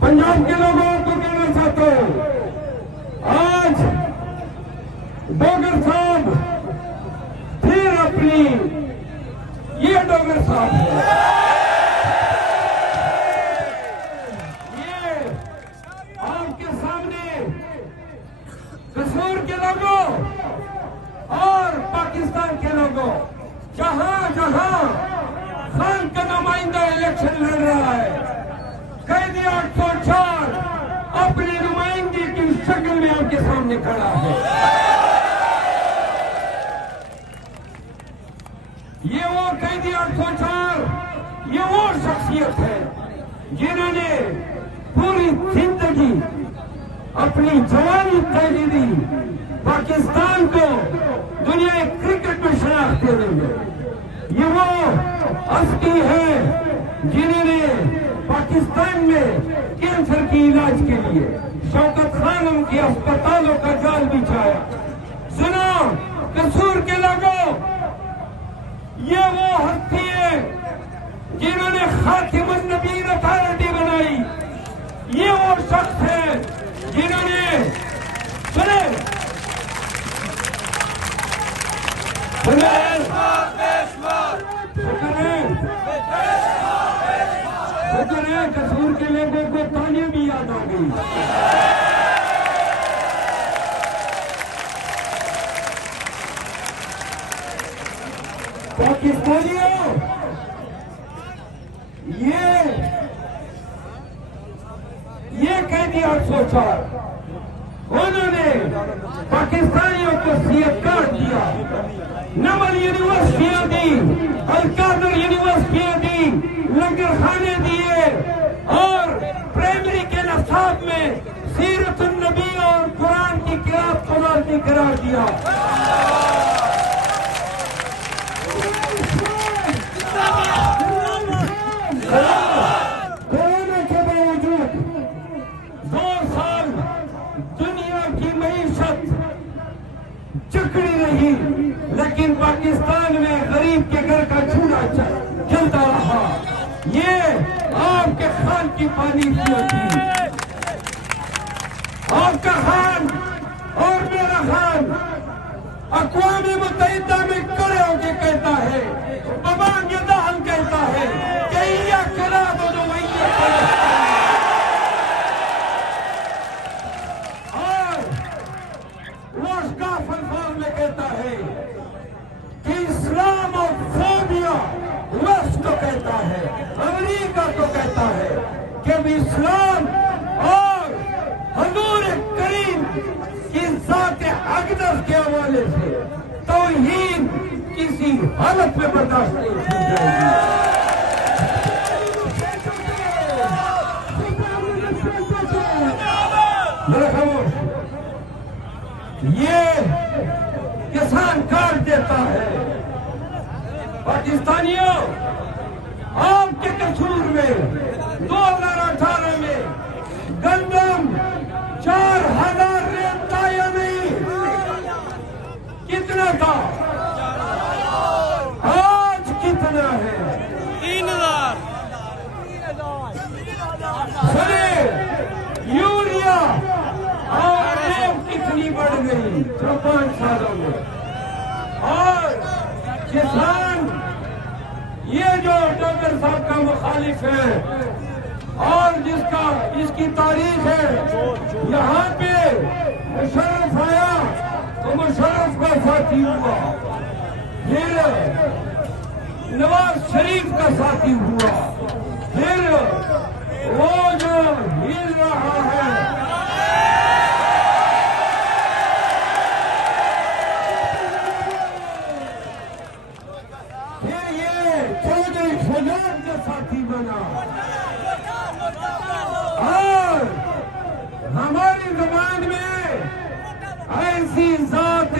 पंजाब के लोगों को कहना चाहता हूं, आज डोगर साहब फिर अपनी, ये डोगर साहब है, ये आपके सामने कसूर के लोगों और पाकिस्तान के लोगों, जहां जहां खान का नुमाइंदा इलेक्शन लड़ रहा है, कैदी 804 अपनी नुमाइंदगी की शक्ल में आपके सामने खड़ा है। ये वो कैदी 804, ये वो शख्सियत है जिन्होंने पूरी जिंदगी अपनी जवानी कैदी दी पाकिस्तान को दुनिया क्रिकेट में शनाख्त देने में। ये वो हस्ती है जिन्होंने पाकिस्तान में कैंसर के इलाज के लिए शौकत खानम के अस्पतालों का जाल बिछाया। सुनो कसूर के लोगों, ये वो हस्ती है जिन्होंने खातिमुन नबीय्यीन अथॉरिटी बनाई। ये वो शख्स है जिन्होंने सुने कसूर के लोगों को तालियां भी याद आ गई। पाकिस्तानियों, ये कैदी 804 उन्होंने पाकिस्तानियों को सीएफ कार्ड दिया, नमल यूनिवर्सिटियां दी, अलकादर यूनिवर्सिटियां दी, लंगर खाने दिए और प्राइमरी के नसाब में सीरतुन नबी और कुरान की किरात को लाजमी करार दिया। कोरोना के बावजूद 2 साल दुनिया की मईशत जकड़ी रही, लेकिन पाकिस्तान में गरीब के घर का चूल्हा चलता रहा। ये आपके खान की पानी थी। आपका खान और मेरा खान अक़वाम मुत्तहिदा में खड़े होकर कहता है, बबांग दहन कहता है कि या करा दो और वो अल्फाज में कहता है कि इस्लाम और फोबिया वेस्ट को कहता है, अमेरिका को कहता है कि इस्लाम और हुजूर करीम की ज़ात अक़दस के हवाले से तौहीन किसी हालत में बर्दाश्त नहीं की जाएगी। ये किसान कार्ड देता है। पाकिस्तानियों, आपके कसूर में 2018 में गंदम 4000 रेट था या नहीं? कितना था? आज कितना है? 3000। सुनिए, यूरिया और कितनी बढ़ गई 5 सालों में। और किसान, ये जो डॉक्टर साहब का मुखालिफ है और इसकी तारीख है, यहाँ पे मुशर्रफ आया तो मुशर्रफ का साथी हुआ, फिर नवाज शरीफ का साथी हुआ, फिर वो जो हिल रहा है साथी बना। और हमारी जुबान में ऐसी जात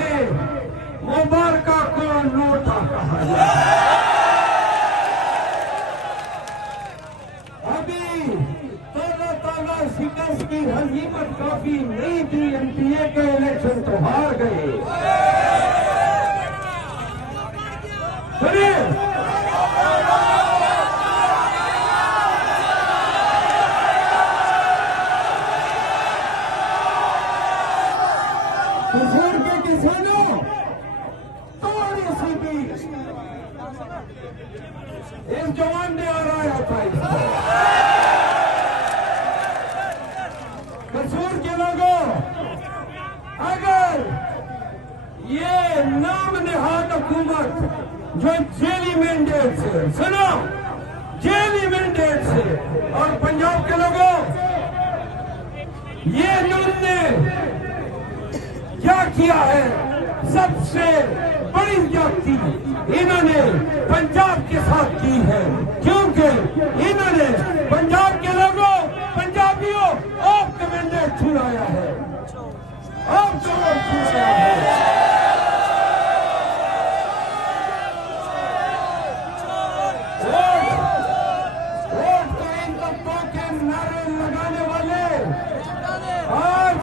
मुबारका को नोटा कहा जाए। अभी तो अल्लाह ताला शिकस्त की हनीमत काफी नहीं थी, एनडीए के इलेक्शन तो हार गए। सुनिए, से, सुनो, जेली मैंडेट से। और पंजाब के लोगों, ये नून ने क्या किया है? सबसे बड़ी ज्यादती इन्होंने पंजाब के साथ की है, क्योंकि इन्होंने पंजाब के लोग